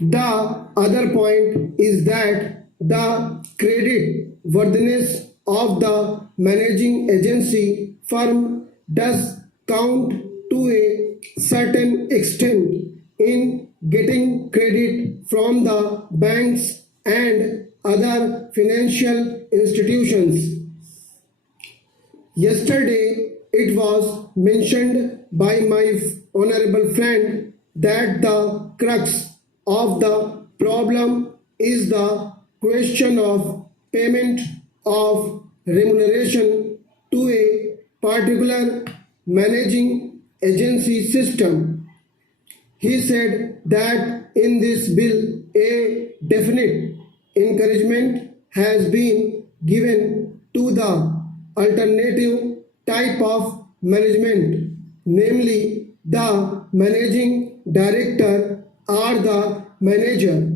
The other point is that the credit worthiness of the managing agency firm does count to a certain extent in getting credit from the banks and other financial institutions. Yesterday, it was mentioned by my honorable friend that the crux of the problem is the question of payment of remuneration to a particular managing agency system. He said that in this bill, a definite encouragement has been given to the alternative type of management, namely the managing director or the manager,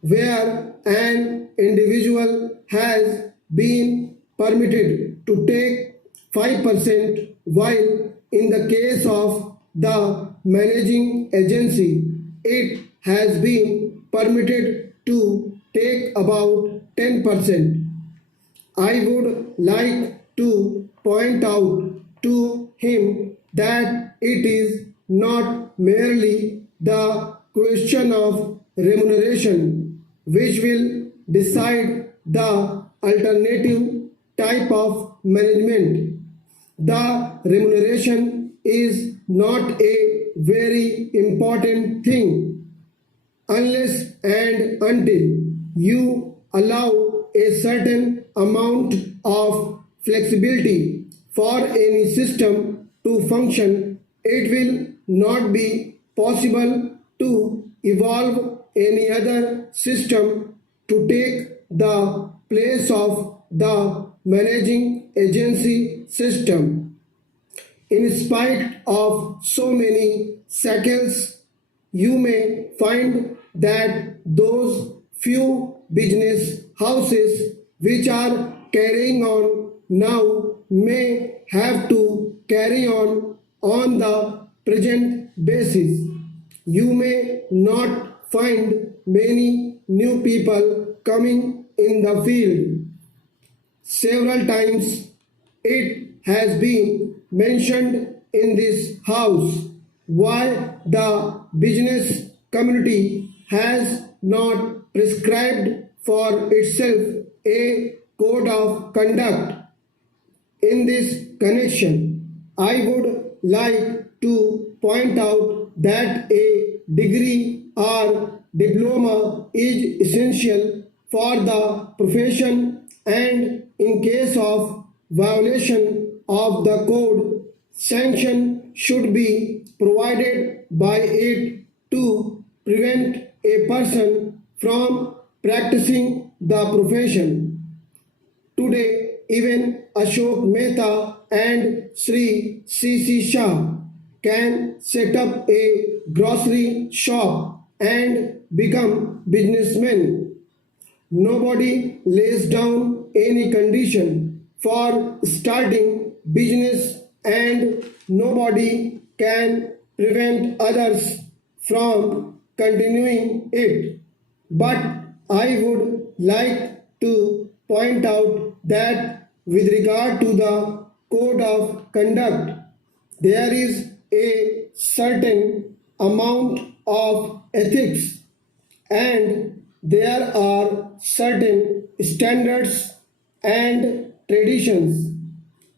where an individual has been permitted to take 5%, while in the case of the managing agency, it has been permitted to take about 10%. I would like to point out to him that it is not merely the question of remuneration which will decide the alternative type of management. The remuneration is not a very important thing unless and until you allow a certain amount of flexibility for any system to function. It will not be possible to evolve any other system to take the place of the managing agency system. In spite of so many shackles, you may find that those few business houses which are carrying on now may have to carry on the present basis. You may not find many new people coming in the field. Several times it has been mentioned in this house why the business community has not prescribed for itself a code of conduct. In this connection, I would like to point out that a degree or diploma is essential for the profession, and in case of violation of the code, sanction should be provided by it to prevent a person from practicing the profession. Today, even Ashok Mehta and Sri C.C. Shah can set up a grocery shop and become businessmen. Nobody lays down any condition for starting business, and nobody can prevent others from continuing it. But I would like to point out that with regard to the code of conduct, there is a certain amount of ethics, and there are certain standards and traditions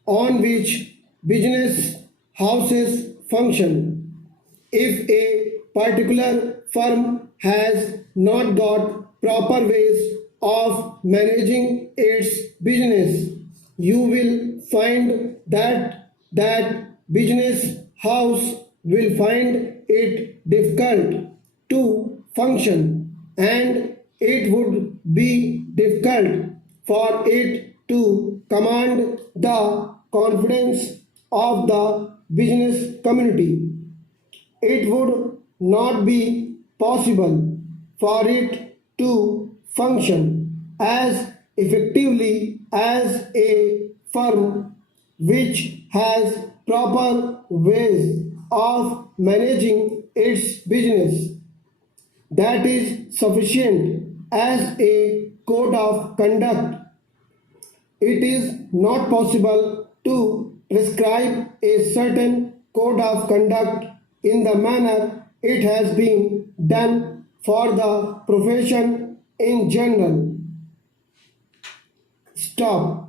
on which business houses function. If a particular firm has not got proper ways of managing its business, you will find that business house will find it difficult to function, and it would be difficult for it to command the confidence of the business community. It would not be possible for it to function as effectively as a firm which has proper ways of managing its business. that is sufficient as a code of conduct. It is not possible to prescribe a certain code of conduct in the manner it has been done for the profession in general. Stop.